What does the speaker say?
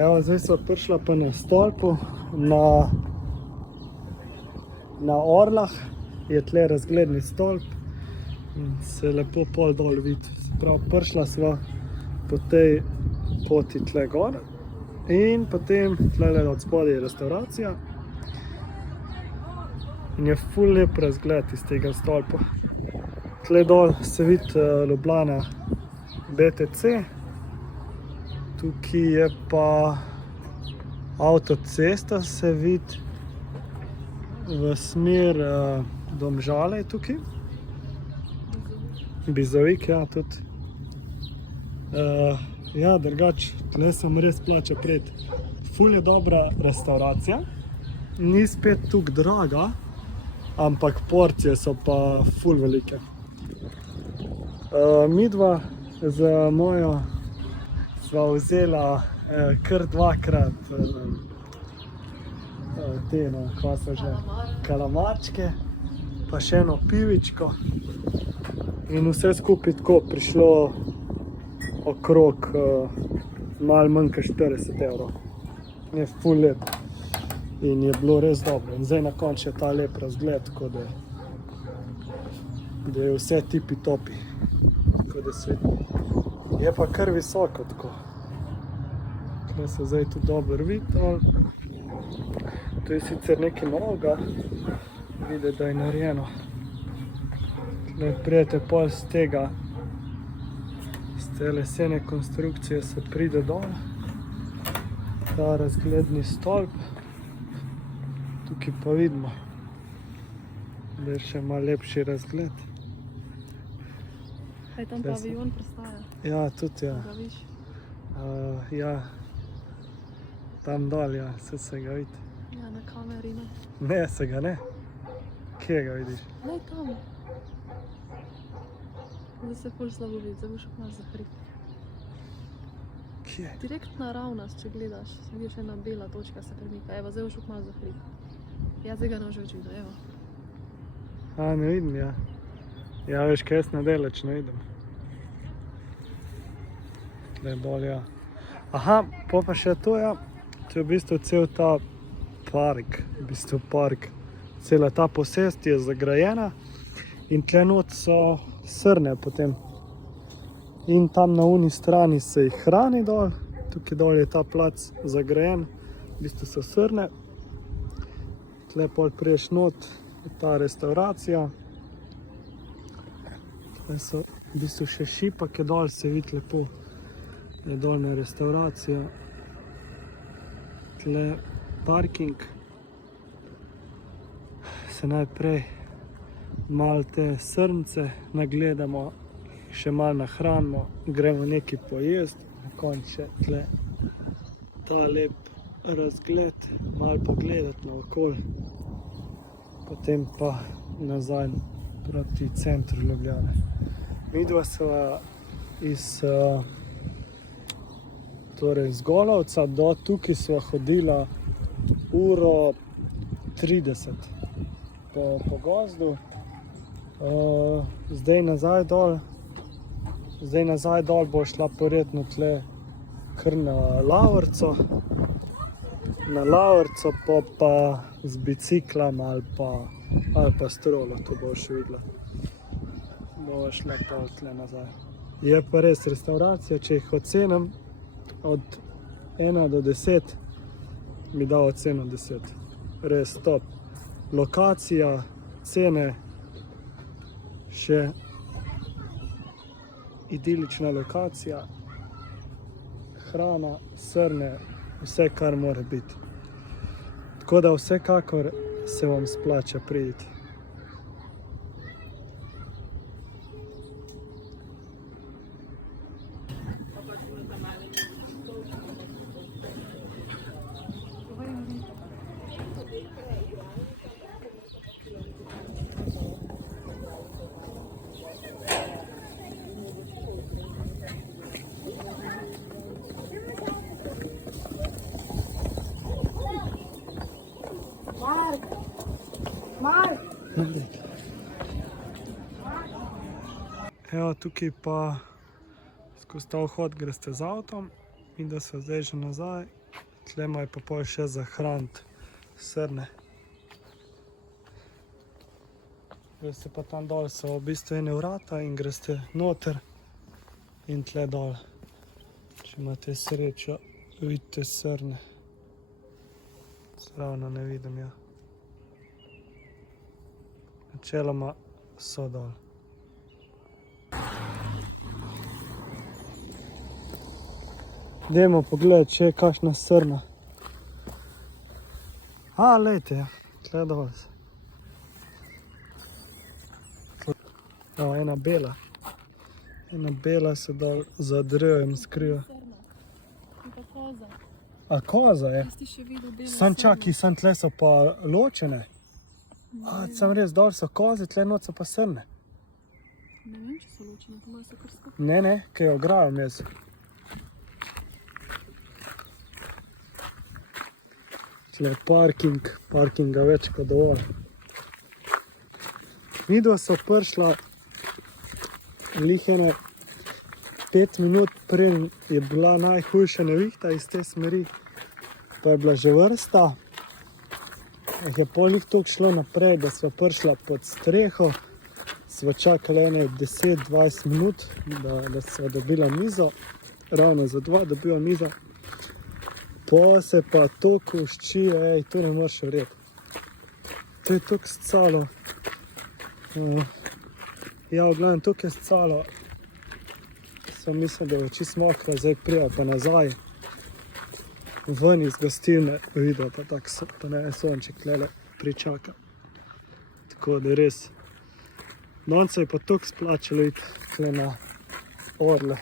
Evo, zdaj sva prišla pa na stolpu, na Orlah je tle razgledni stolp in se lepo pol dol vidi. Se pravi, prišla sva po tej poti tle gor in potem tle od spodaj je restauracija in je ful lep razgled iz tega stolpa. Tle dol se vidi Ljubljana BTC, tukaj je pa avtocesta se vidi v smer Domžale je tukaj. Bizovik, ja, tudi. Ja, drugače, tle se mi res plača priti. Ful je dobra restauracija, ni spet toliko draga, ampak porcije so pa ful velike. Midva z mojo sva vzela kar dvakrat te, no, kva so že, kalamarčke, pa še eno pivičko in vse skupaj tako prišlo okrog malo manj kot 40 evrov. Je ful lep in je bilo res dobro. In zdaj na koncu je ta lep razgled, tako da je vse tipi topi, tako da se je pa kar visoko tako. Tukaj se zdaj tudi dobro vidi. To je sicer nekaj novega, videti, da je narejeno. Tukaj prijete pol z tega, z te lesene konstrukcije se pride dol. Ta razgledni stolp. Tukaj pa vidimo, da je še malo lepši razgled. Kaj tam paviljon pristaja? Ja, tudi ja. Ga viš? Ja, tam dol, ja, se ga vidi. Ja, na kameri, ne. Ne, se ga ne. Kje ga vidiš? Ne, tam. Zdaj se ful slabo vidi, zdaj boš malo za hrib. Kje? Direkt naravnost, če gledaš, vidiš ena bela točka se premika. Evo, zdaj boš malo za hrib. Ja, zdaj ga ne boš več videl, evo. Ne vidim, ja. Ja, veš, kaj jaz nadaleč ne vidim. Tle dol, ja. Aha, pa še to, ja. To je v bistvu cel ta park, cela ta posest je zagrajena in tle not so srne potem. In tam na uni strani se jih hrani dol, tukaj dol je ta plac zagrajen, v bistvu so srne. Tle pol priješ not, ta restauracija. Tle so v bistvu še šipake dol, se vidi lepo, je dolna restauracija. Tle parking. Se najprej malo te srnce nagledamo, še malo nahranimo, gremo nekaj pojesti, na koncu še tle ta lep razgled, malo pogledati naokoli, potem pa nazaj proti centru Ljubljane. Midva sva iz torej z Golovca do tukaj sva hodila 1:30 po gozdu. Zdaj nazaj dol bo šla verjetno tle kar na Lavorco. Na Lavorco pa z biciklom ali pa s trolo, to bo še videla. Bova šla pa tle nazaj. Je pa res restauracija, če jih ocenim od 1 do 10, mi da oceno 10. Res top. Lokacija, cene, še idilična lokacija, hrana, srne, vse kar mora biti. Tako da vsekakor se vam splača priti. Evo, tukaj pa skozi ta vhod greste z avtom in da so zdaj že nazaj tle imajo pa pol še za hraniti srne. Greste pa tam dol, so v bistvu ene vrata in greste noter in tle dol. Če imate srečo, vidite srne. Ravno ne vidim, ja. Načeloma so dol. Dajmo pogledati, če je kakšna srna. Lejte, ja, tle dol. Ena bela. Ena bela se dol za drevem skriva. In pa koza. A koza je? Jaz ti še videl belo Sam srno. čaki, sam tle so pa ločene. Sam res dol so koze, tle noč so pa srne. Ne vem, če so ločene, po mojem so kar skupaj. Ne, kaj jo ograjem jaz. Tle parking, parkinga več kot dovolj. Midva so prišla lihene 5 minut preden je bila najhujša nevihta iz te smeri, pa je bila že vrsta. Je pol njih toliko šlo naprej, da sva prišla pod streho, sva čakala ene 10-20 minut, da sva dobila mizo, ravno za 2 dobila mizo. Pa se pa toliko ušči, to ne moreš verjeti. To je toliko scalo. Ja, v glavnem, toliko je scalo. Sem mislil, da je čisto mokra, zdaj prija pa nazaj. Ven iz gostilne, videl pa tak pa ne sonček tlele pričaka. Tako da res. Danes se je pa toliko splačalo iti tle na orle.